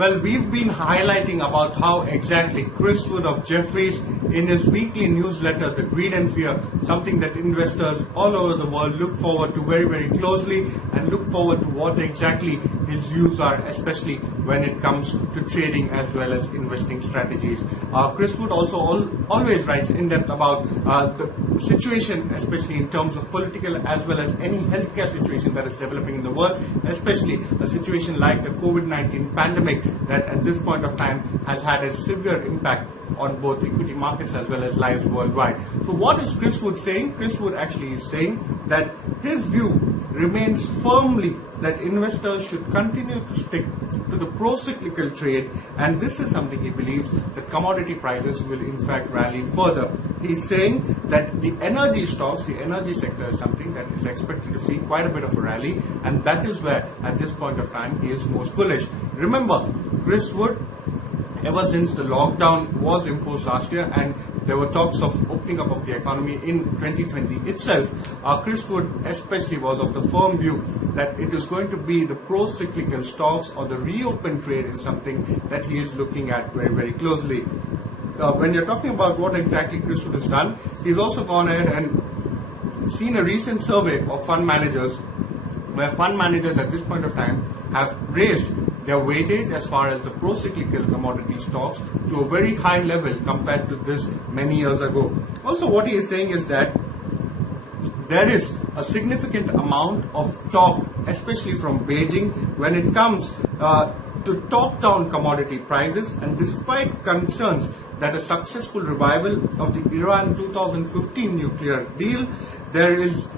Well, we've been highlighting about how exactly Chris Wood of Jefferies in his weekly newsletter, The Greed and Fear, something that investors all over the world look forward to very, very closely and look forward to what exactly his views are, especially when it comes to trading as well as investing strategies. Chris Wood also always writes in depth about the situation, especially in terms of political as well as any healthcare situation that is developing in the world, especially a situation like the COVID-19 pandemic that at this point of time has had a severe impact on both equity markets as well as lives worldwide. So what is Chris Wood saying? Chris Wood actually is saying that his view remains firmly that investors should continue to stick to the pro-cyclical trade, and this is something he believes that commodity prices will in fact rally further. He's saying that the energy stocks, the energy sector is something that is expected to see quite a bit of a rally, and that is where at this point of time he is most bullish. Remember, Chris Wood, ever since the lockdown was imposed last year and there were talks of opening up of the economy in 2020 itself, Chris Wood especially was of the firm view that it is going to be the pro-cyclical stocks or the reopen trade is something that he is looking at very, very closely. When you're talking about what exactly Chris Wood has done, he's also gone ahead and seen a recent survey of fund managers where fund managers at this point of time have raised their weightage as far as the pro-cyclical commodity stocks to a very high level compared to this many years ago. Also, what he is saying is that there is a significant amount of talk, especially from Beijing, when it comes to top-down commodity prices, and despite concerns that a successful revival of the Iran 2015 nuclear deal, there is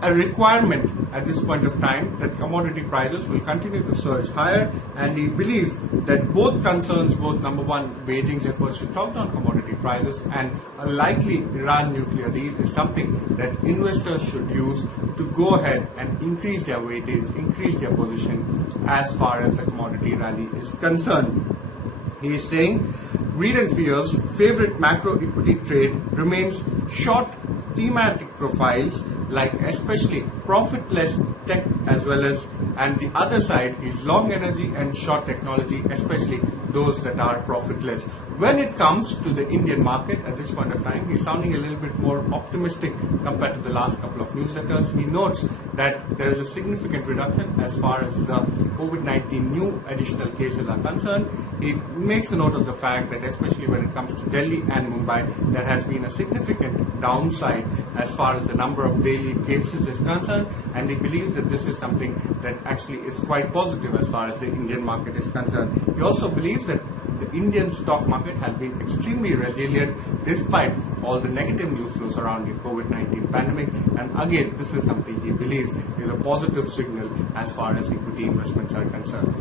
a requirement at this point of time that commodity prices will continue to surge higher, and he believes that both concerns, both number one, Beijing's efforts to talk down commodity prices and a likely Iran nuclear deal is something that investors should use to go ahead and increase their weightage, increase their position as far as the commodity rally is concerned. He is saying Greed and Fear's favorite macro equity trade remains short thematic profiles, like especially profitless tech as well as, and the other side is long energy and short technology, especially those that are profitless. When it comes to the Indian market at this point of time, he's sounding a little bit more optimistic compared to the last couple of newsletters. He notes that there is a significant reduction as far as the COVID-19 new additional cases are concerned. He makes a note of the fact that especially when it comes to Delhi and Mumbai, there has been a significant downside as far as the number of daily cases is concerned, and he believes that this is something that actually is quite positive as far as the Indian market is concerned. He also believes that the Indian stock market has been extremely resilient despite all the negative news flows around the COVID-19 pandemic, and again, this is something he believes is a positive signal as far as equity investments are concerned.